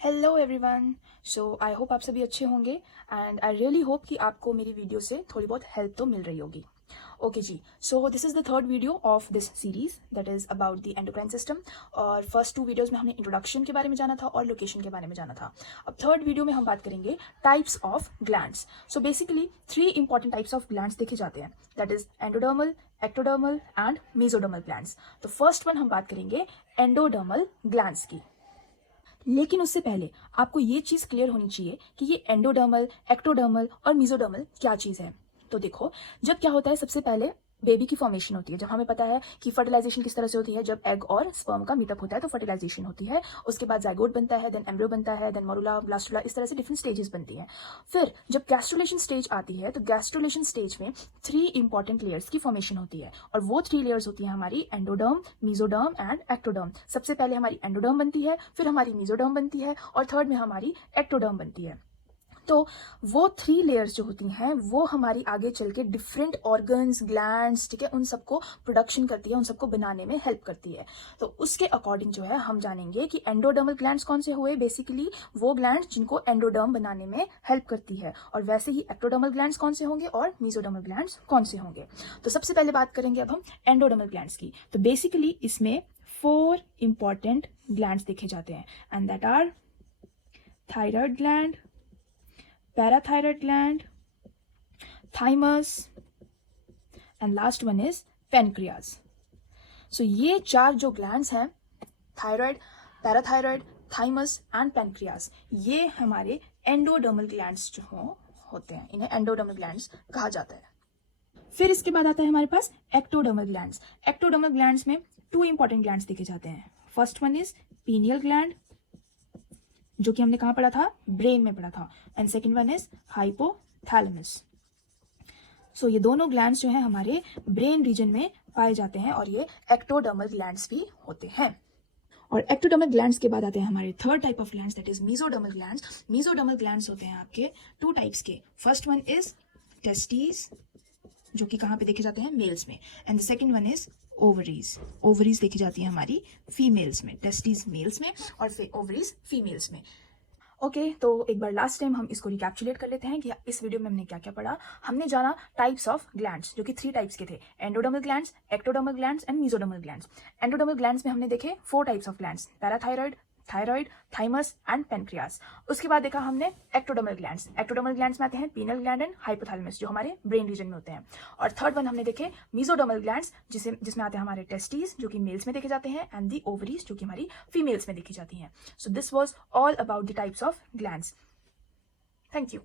Hello everyone. So I hope आप सभी अच्छे होंगे एंड आई रियली होप कि आपको मेरी वीडियो से थोड़ी बहुत हेल्प तो मिल रही होगी। ओके जी, so this is the third video of this series that is about the endocrine system. और फर्स्ट टू वीडियोज़ में हमने इंट्रोडक्शन के बारे में जाना था और लोकेशन के बारे में जाना था। अब थर्ड वीडियो में हम बात करेंगे types of glands. So basically 3 important types of glands देखे जाते हैं, that is endodermal, ectodermal and mesodermal glands. तो फर्स्ट वन हम बात करेंगे एंडोडर्मल ग्लैंड्स की। लेकिन उससे पहले आपको ये चीज़ क्लियर होनी चाहिए कि ये एंडोडर्मल, एक्टोडर्मल और मीजोडर्मल क्या चीज़ है। तो देखो, जब क्या होता है, सबसे पहले बेबी की फॉर्मेशन होती है। जब हमें पता है कि फर्टिलाइजेशन किस तरह से होती है, जब एग और स्पर्म का मीटअप होता है तो फर्टिलाइजेशन होती है। उसके बाद जाइगोट बनता है, देन एम्ब्रियो बनता है, देन मोरुला, ब्लास्टुला, इस तरह से डिफरेंट स्टेजेस बनती हैं। फिर जब गैस्ट्रुलेशन स्टेज आती है तो गैस्ट्रुलेशन स्टेज में 3 इंपॉर्टेंट लेयर्स की फॉर्मेशन होती है और वो 3 लेयर्स होती है हमारी एंडोडर्म, मीजोडर्म एंड एक्टोडर्म। सबसे पहले हमारी एंडोडर्म बनती है, फिर हमारी मीजोडर्म बनती है और थर्ड में हमारी एक्टोडर्म बनती है। तो वो 3 लेयर्स जो होती हैं वो हमारी आगे चल के डिफरेंट ऑर्गन्स, ग्लैंड्स, ठीक है, उन सबको प्रोडक्शन करती है, उन सबको बनाने में हेल्प करती है। तो उसके अकॉर्डिंग जो है हम जानेंगे कि एंडोडर्मल ग्लैंड्स कौन से हुए, बेसिकली वो ग्लैंड्स जिनको एंडोडर्म बनाने में हेल्प करती है, और वैसे ही एक्टोडर्मल ग्लैंड्स कौन से होंगे और मीजोडर्मल ग्लैंड्स कौन से होंगे। तो सबसे पहले बात करेंगे अब हम एंडोडर्मल ग्लैंड्स की। तो बेसिकली इसमें 4 इंपॉर्टेंट ग्लैंड्स देखे जाते हैं and that are thyroid gland, parathyroid gland, thymus, and last one is pancreas. So ये 4 जो glands हैं, thyroid, parathyroid, thymus and pancreas, ये हमारे endodermal glands जो होते हैं, इन्हें endodermal glands कहा जाता है। फिर इसके बाद आता है हमारे पास ectodermal glands। ectodermal glands में 2 important glands देखे जाते हैं। First one is pineal gland, जो कि हमने कहाँ पढ़ा था, ब्रेन में पढ़ा था, and second one is hypothalamus. So ये दोनों ग्लैंड्स जो हैं हमारे ब्रेन रीजन में पाए जाते हैं और ये एक्टोडर्मल ग्लैंड्स भी होते हैं। और एक्टोडर्मल ग्लैंड्स के बाद आते हैं हमारे third type of glands, that is mesodermal glands. Mesodermal glands होते हैं आपके 2 टाइप्स के। फर्स्ट वन इज टेस्टिस, जो कि कहाँ पे देखे जाते हैं, मेल्स में, and the second one is ovaries. Ovaries देखी जाती है हमारी फीमेल्स में, टेस्टिस मेल्स में और ओवरीज फीमेल्स में। ओके, तो एक बार लास्ट टाइम हम इसको रिकैप्चुलेट कर लेते हैं कि इस वीडियो में हमने क्या क्या पढ़ा। हमने जाना टाइप्स ऑफ ग्लैंड्स, जो कि 3 टाइप्स के थे, endodermal glands, ectodermal glands and mesodermal glands. Endodermal glands में हमने देखे 4 types of glands, parathyroid, thyroid, thymus and pancreas. उसके बाद देखा हमने एक्टोडर्मल ग्लैंड्स। एक्टोडर्मल ग्लैंड्स में आते हैं पीनल ग्लैंड एंड हाइपोथैलेमस, जो हमारे ब्रेन रीजन में होते हैं। और थर्ड वन हमने देखे मीजोडर्मल ग्लैंड्स, जिसमें आते हैं हमारे टेस्टिस, जो कि मेल्स में देखे जाते हैं, एंड दी ओवरीज, जो कि हमारी फीमेल्स में देखी जाती हैं। So this was all about the types of glands. Thank you.